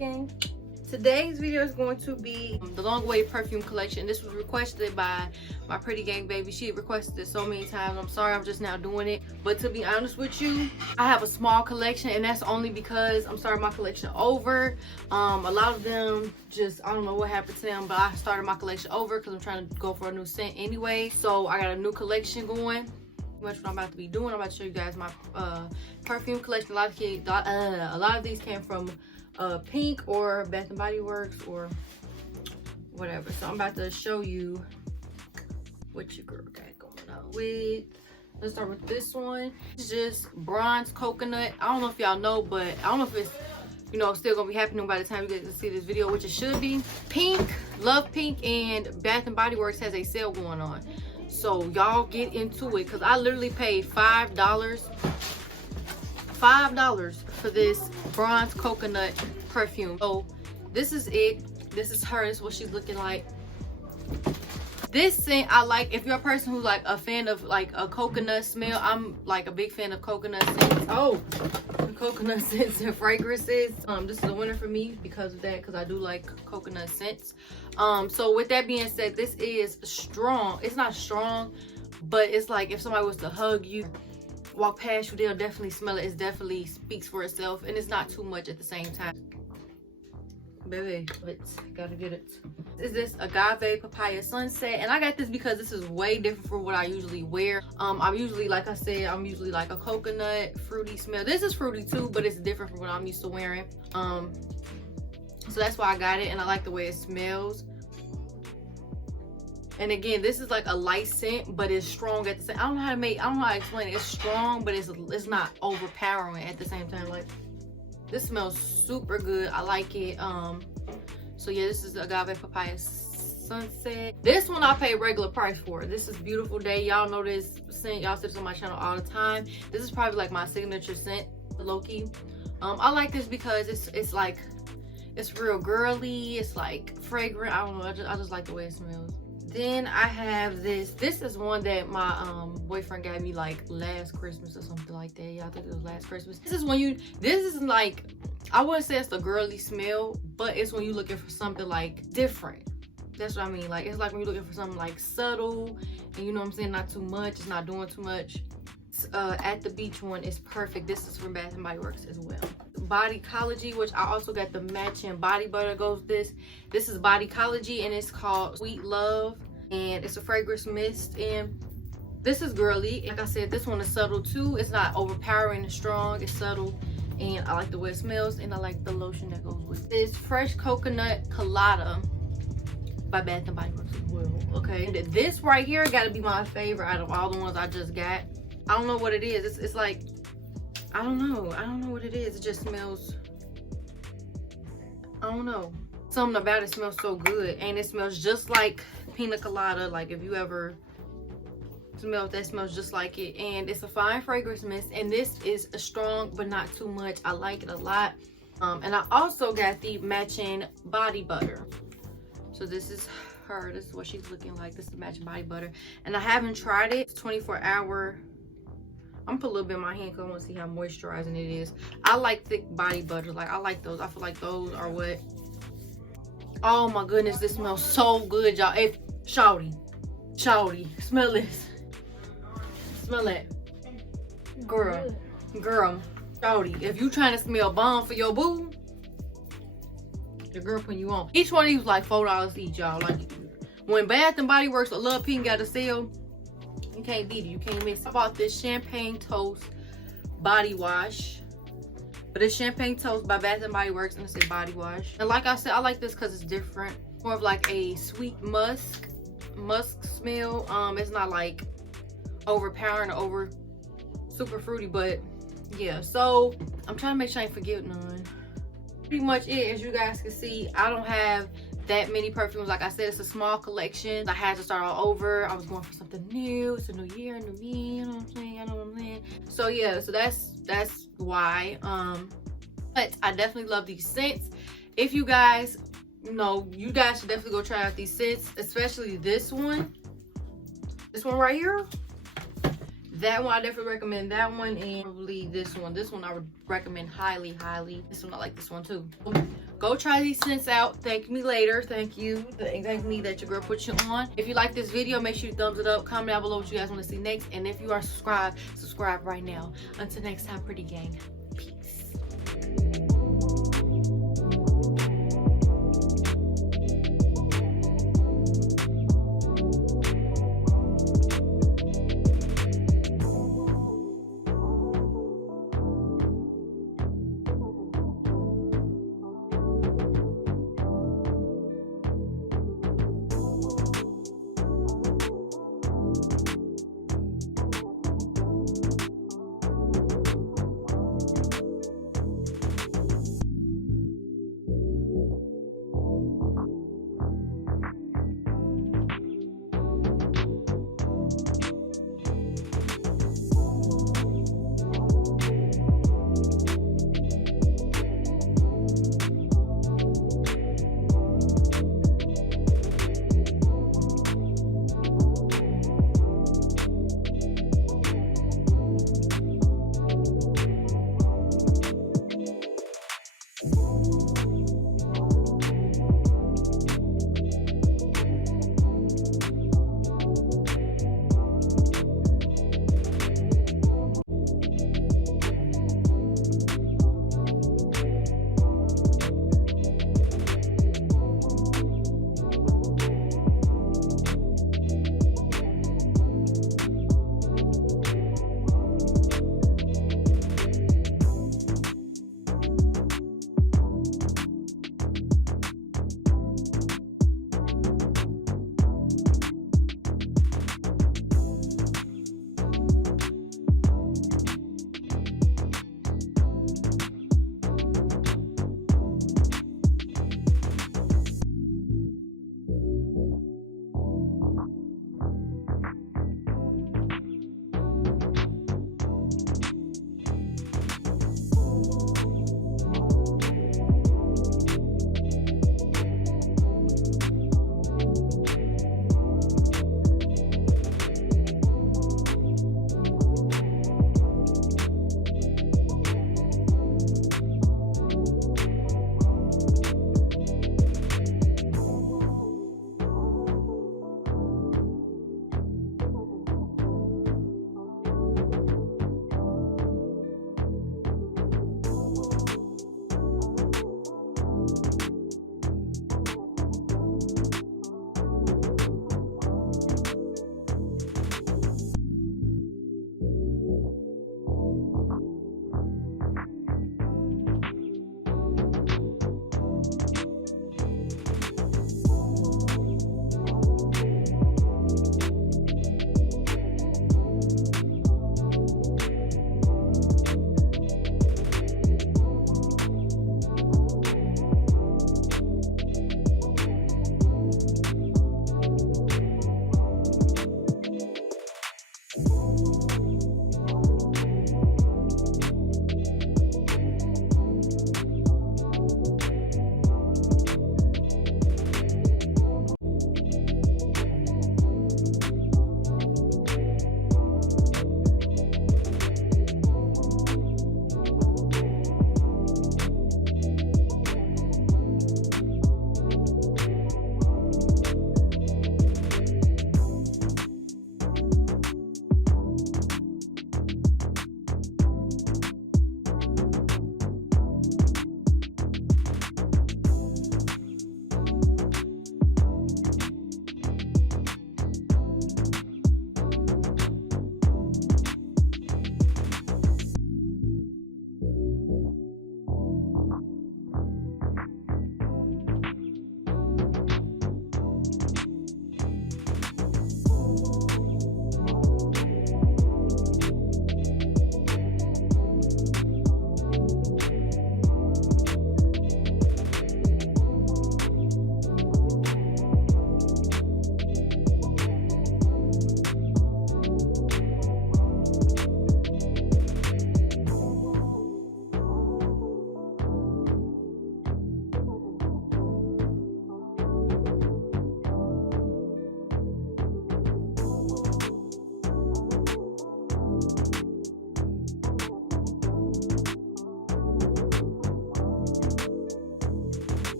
gang. Today's video is going to be the long-awaited perfume collection. This was requested by my pretty gang baby. She requested it so many times. I'm sorry, I'm just now doing it. But to be honest with you, I have a small collection, and that's only because I'm starting my collection over. A lot of them just, I don't know what happened to them, but I started my collection over because I'm trying to go for a new scent anyway. So I got a new collection going. Much what I'm about to be doing. I'm about to show you guys my perfume collection. A lot of these came from Pink or Bath and Body Works or whatever. So I'm about to show you what your girl got going on with. Let's start with this one. It's just bronze coconut. I don't know if y'all know, but I don't know if it's, you know, still gonna be happening by the time you get to see this video, which it should be. Pink, Love Pink, and Bath and Body Works has a sale going on. So y'all get into it, because I literally paid $5 for this bronze coconut perfume. So this is it. This is her. This is what she's looking like. This scent I like. If you're a person who's like a fan of like a coconut smell, I'm like a big fan of coconut scents. Oh, coconut scents and fragrances. This is a winner for me because of that, because I do like coconut scents. So with that being said, this is strong. It's not strong, but it's like if somebody was to hug you, walk past you, they'll definitely smell it. It definitely speaks for itself, and it's not too much at the same time. Baby, gotta get it. Is this Agave Papaya Sunset? And I got this because this is way different from what I usually wear. I'm usually, like I said, I'm usually like a coconut fruity smell. This is fruity too, but it's different from what I'm used to wearing. So that's why I got it, and I like the way it smells. And again, this is like a light scent, but it's strong at the same. I don't know how to explain it. It's strong, but it's not overpowering at the same time. Like, this smells super good. I like it. So yeah, this is the Agave Papaya Sunset. This one I pay regular price for. This is Beautiful Day. Y'all know this scent. Y'all see this on my channel all the time. This is probably like my signature scent, low-key. I like this because it's like, it's real girly. It's like fragrant. I don't know. I just like the way it smells. Then I have this. This is one that my boyfriend gave me like last Christmas or something like that. Yeah, I think it was last Christmas. This is like, I wouldn't say it's a girly smell, but it's when you're looking for something like different. That's what I mean. Like, it's like when you're looking for something like subtle, and you know what I'm saying, not too much. It's not doing too much. At the Beach one is perfect. This is from Bath and Body Works as well. Bodycology, which I also got the matching body butter goes this. This is Bodycology, and it's called Sweet Love, and it's a fragrance mist, and this is girly. Like I said, this one is subtle too. It's not overpowering and strong. It's subtle, and I like the way it smells, and I like the lotion that goes with it. It's Fresh Coconut Colada by Bath and Body Works as well. Okay, and this right here got to be my favorite out of all the ones I just got. I don't know what it is. It's like, I don't know what it is. It just smells, I don't know, something about it smells so good, and it smells just like pina colada. Like, if you ever smell it, that smells just like it. And it's a fine fragrance mist, and this is a strong but not too much. I like it a lot. And I also got the matching body butter. So this is her. This is what she's looking like. This is matching body butter, and I haven't tried it. It's 24-hour. I'm gonna put a little bit in my hand because I want to see how moisturizing it is. I like thick body butter. Like, I like those. I feel like those are what, oh my goodness, this smells so good, y'all. If shawty, smell this. Smell that. Girl, shawty, if you trying to smell bomb for your boo, the girl putting you on. Each one of these was like $4 each, y'all. Like, when Bath and Body Works or Love Pink got a sale, you can't beat it. You can't miss it. I bought this Champagne Toast body wash, but it's Champagne Toast by Bath and Body Works, and it's a body wash. And like I said, I like this because it's different. More of like a sweet musk smell. It's not like overpowering or super fruity, but yeah. So I'm trying to make sure I ain't forget none. Pretty much it. As you guys can see, I don't have that many perfumes. Like I said, it's a small collection. I had to start all over. I was going for something new. It's a new year, new me, you know what I'm saying? You know what I'm saying? So yeah, so that's why. But I definitely love these scents. If you guys, you guys should definitely go try out these scents, especially this one right here. That one I definitely recommend, that one, and probably this one. This one I would recommend highly. This one, I like this one too. Go try these scents out. Thank me later. Thank you. Thank me that your girl put you on. If you like this video, make sure you thumbs it up. Comment down below what you guys want to see next. And if you are subscribed, subscribe right now. Until next time, pretty gang.